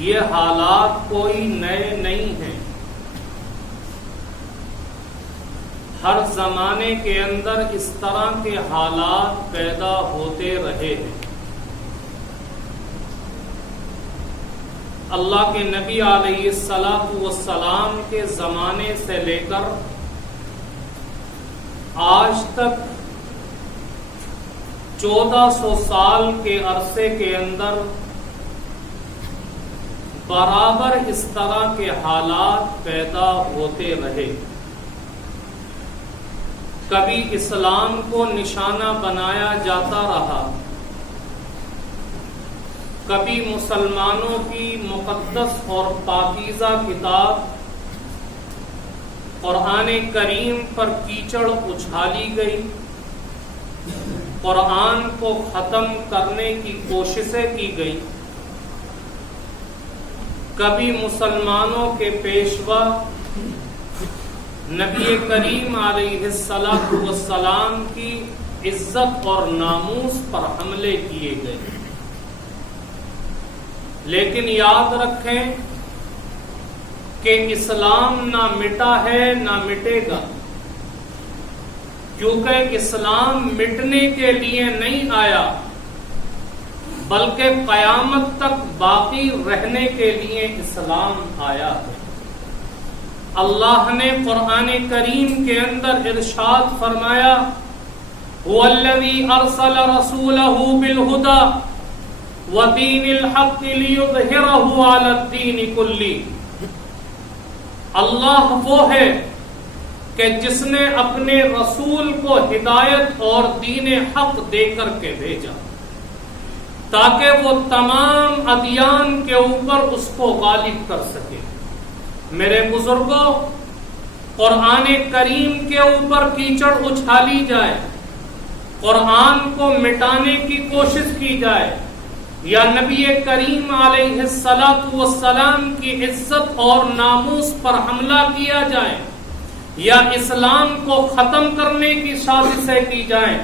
یہ حالات کوئی نئے نہیں ہیں، ہر زمانے کے اندر اس طرح کے حالات پیدا ہوتے رہے ہیں۔ اللہ کے نبی علیہ السلام کے زمانے سے لے کر آج تک 1400 سال کے عرصے کے اندر برابر اس طرح کے حالات پیدا ہوتے رہے۔ کبھی اسلام کو نشانہ بنایا جاتا رہا، کبھی مسلمانوں کی مقدس اور پاکیزہ کتاب قرآن کریم پر کیچڑ اچھالی گئی، قرآن کو ختم کرنے کی کوششیں کی گئی، کبھی مسلمانوں کے پیشوا نبی کریم علیہ السلام کی عزت اور ناموس پر حملے کیے گئے۔ لیکن یاد رکھیں کہ اسلام نہ مٹا ہے نہ مٹے گا، کیونکہ اسلام مٹنے کے لیے نہیں آیا بلکہ قیامت تک باقی رہنے کے لیے اسلام آیا ہے۔ اللہ نے قرآن کریم کے اندر ارشاد فرمایا هو الذی ارسل رسولہ بالہدی وَدِينِ الْحَقِّ لِيُظْهِرَهُ عَلَى الدِّينِ كُلِّهِ، اللہ وہ ہے کہ جس نے اپنے رسول کو ہدایت اور دین حق دے کر کے بھیجا تاکہ وہ تمام ادیان کے اوپر اس کو غالب کر سکے۔ میرے بزرگوں، قرآن کریم کے اوپر کیچڑ اچھالی جائے، قرآن کو مٹانے کی کوشش کی جائے، یا نبی کریم علیہ السلام کی عزت اور ناموس پر حملہ کیا جائے، یا اسلام کو ختم کرنے کی سازشیں کی جائیں،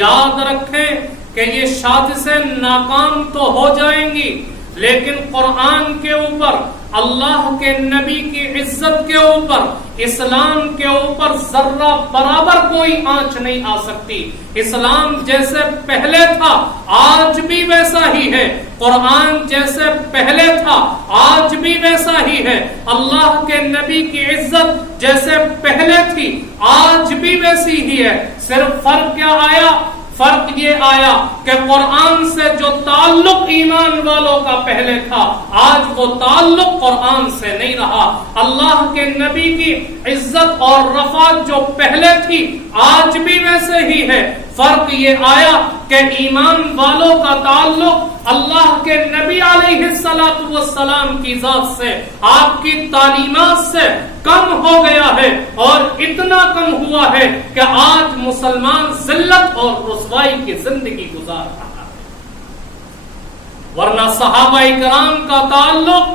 یاد رکھیں کہ یہ سازشیں ناکام تو ہو جائیں گی، لیکن قرآن کے اوپر، اللہ کے نبی کی عزت کے اوپر، اسلام کے اوپر ذرہ برابر کوئی آنچ نہیں آ سکتی۔ اسلام جیسے پہلے تھا آج بھی ویسا ہی ہے، قرآن جیسے پہلے تھا آج بھی ویسا ہی ہے، اللہ کے نبی کی عزت جیسے پہلے تھی آج بھی ویسی ہی ہے۔ صرف فرق کیا آیا؟ فرق یہ آیا کہ قرآن سے جو تعلق ایمان والوں کا پہلے تھا آج وہ تعلق قرآن سے نہیں رہا۔ اللہ کے نبی کی عزت اور رفعت جو پہلے تھی آج بھی ویسے ہی ہے۔ فرق یہ آیا کہ ایمان والوں کا تعلق اللہ کے نبی علیہ السلام کی ذات سے، آپ کی تعلیمات سے کم ہو گیا ہے، اور اتنا کم ہوا ہے کہ آج مسلمان ذلت اور رسوائی کی زندگی گزار رہا ہے۔ ورنہ صحابہ کرام کا تعلق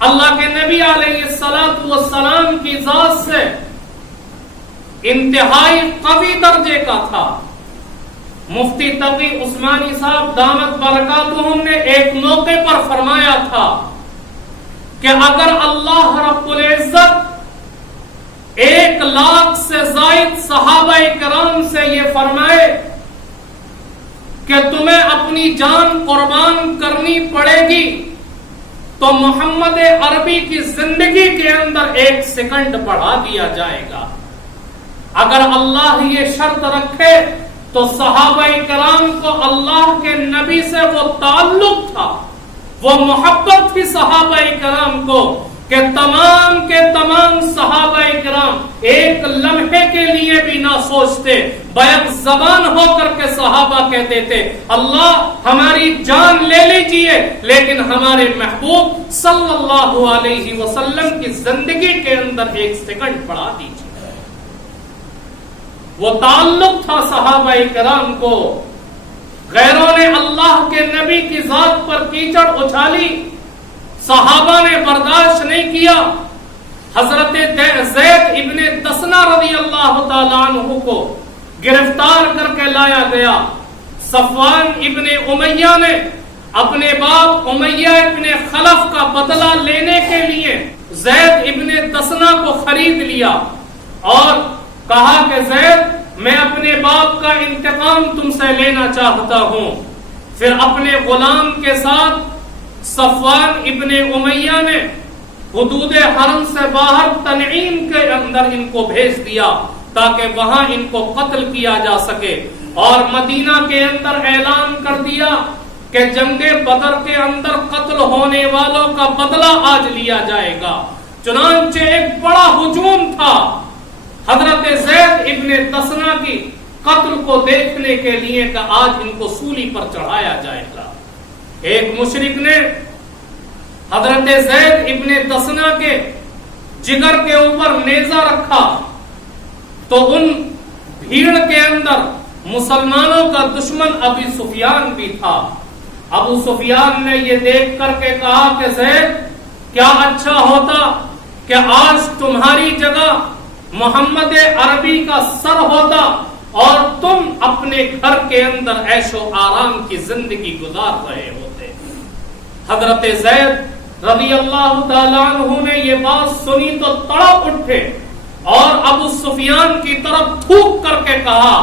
اللہ کے نبی علیہ السلام کی ذات سے انتہائی قوی درجے کا تھا۔ مفتی تقی عثمانی صاحب دامت برکاتہم نے ایک موقع پر فرمایا تھا کہ اگر اللہ رب العزت 1,00,000 سے زائد صحابہ کرام سے یہ فرمائے کہ تمہیں اپنی جان قربان کرنی پڑے گی تو محمد عربی کی زندگی کے اندر 1 سیکنڈ بڑھا دیا جائے گا۔ اگر اللہ یہ شرط رکھے تو صحابہ کرام کو اللہ کے نبی سے وہ تعلق تھا، وہ محبت تھی صحابہ کرام کو کہ تمام کے تمام صحابہ کرام ایک لمحے کے لیے بھی نہ سوچتے، بیک زبان ہو کر کے صحابہ کہتے تھے اللہ ہماری جان لے لیجئے لیکن ہمارے محبوب صلی اللہ علیہ وسلم کی زندگی کے اندر 1 سیکنڈ بڑھا دیجئے۔ وہ تعلق تھا صحابہ کرام کو۔ غیروں نے اللہ کے نبی کی ذات پر کیچڑ اچھالی، صحابہ نے برداشت نہیں کیا۔ حضرت زید ابن دسنہ رضی اللہ تعالیٰ عنہ کو گرفتار کر کے لایا گیا۔ صفوان ابن امیہ نے اپنے باپ امیہ ابن خلف کا بدلہ لینے کے لیے زید ابن دسنا کو خرید لیا اور کہا کہ زید میں اپنے باپ کا انتقام تم سے لینا چاہتا ہوں. پھر اپنے غلام کے ساتھ صفوان ابن امیہ نے حدود حرم سے باہر تنعیم کے اندر ان کو بھیج دیا تاکہ وہاں ان کو قتل کیا جا سکے، اور مدینہ کے اندر اعلان کر دیا کہ جنگ بدر کے اندر قتل ہونے والوں کا بدلہ آج لیا جائے گا. چنانچہ ایک بڑا ہجوم تھا حضرت زید ابن دسنا کی قتل کو دیکھنے کے لیے کہ آج ان کو سولی پر چڑھایا جائے گا. ایک مشرک نے حضرت زید ابن دسنا کے جگر کے اوپر نیزہ رکھا تو ان بھیڑ کے اندر مسلمانوں کا دشمن ابو سفیان بھی تھا. ابو سفیان نے یہ دیکھ کر کے کہا کہ زید کیا اچھا ہوتا کہ آج تمہاری جگہ محمد عربی کا سر ہوتا اور تم اپنے گھر کے اندر عیش و آرام کی زندگی گزار رہے ہوتے. حضرت زید رضی اللہ تعالیٰ عنہ نے یہ بات سنی تو تڑپ اٹھے اور ابو سفیان کی طرف تھوک کر کے کہا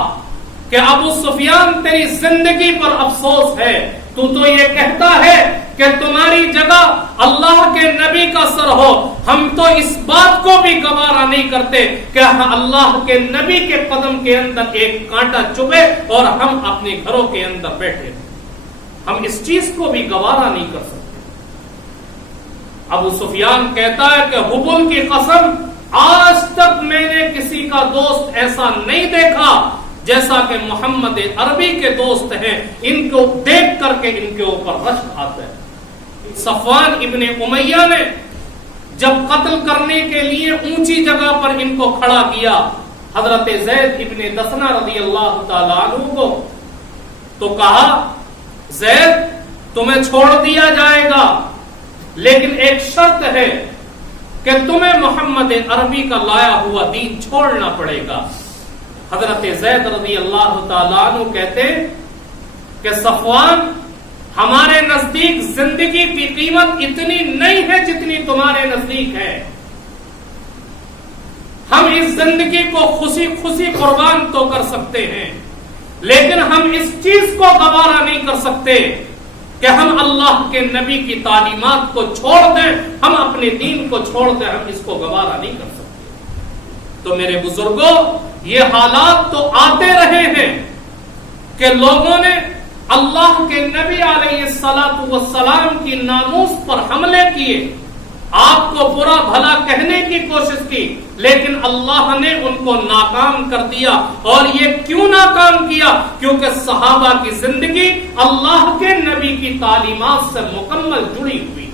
کہ ابو سفیان تیری زندگی پر افسوس ہے، تو یہ کہتا ہے کہ تمہاری جگہ اللہ کے نبی کا سر ہو. ہم تو اس بات کو بھی گوارا نہیں کرتے کہ اللہ کے نبی کے قدم کے اندر ایک کانٹا چبھے اور ہم اپنے گھروں کے اندر بیٹھے. ہم اس چیز کو بھی گوارا نہیں کر سکتے. ابو سفیان کہتا ہے کہ حبل کی قسم آج تک میں نے کسی کا دوست ایسا نہیں دیکھا جیسا کہ محمد عربی کے دوست ہیں. ان کو دیکھ کر کے ان کے اوپر رشک آتا ہے. صفوان ابن امیہ نے جب قتل کرنے کے لیے اونچی جگہ پر ان کو کھڑا کیا حضرت زید ابن دسنا رضی اللہ تعالیٰ عنہ کو، تو کہا زید تمہیں چھوڑ دیا جائے گا لیکن ایک شرط ہے کہ تمہیں محمد عربی کا لایا ہوا دین چھوڑنا پڑے گا. حضرت زید رضی اللہ تعالیٰ عنہ کہتے کہ صفوان ہمارے نزدیک زندگی کی قیمت اتنی نہیں ہے جتنی تمہارے نزدیک ہے. ہم اس زندگی کو خوشی خوشی قربان تو کر سکتے ہیں لیکن ہم اس چیز کو گوارا نہیں کر سکتے کہ ہم اللہ کے نبی کی تعلیمات کو چھوڑ دیں، ہم اپنے دین کو چھوڑ دیں. ہم اس کو گوارا نہیں کر سکتے. تو میرے بزرگوں یہ حالات تو آتے رہے ہیں کہ لوگوں نے اللہ کے نبی علیہ الصلوۃ والسلام کی ناموس پر حملے کیے، آپ کو برا بھلا کہنے کی کوشش کی، لیکن اللہ نے ان کو ناکام کر دیا. اور یہ کیوں ناکام کیا؟ کیونکہ صحابہ کی زندگی اللہ کے نبی کی تعلیمات سے مکمل جڑی ہوئی.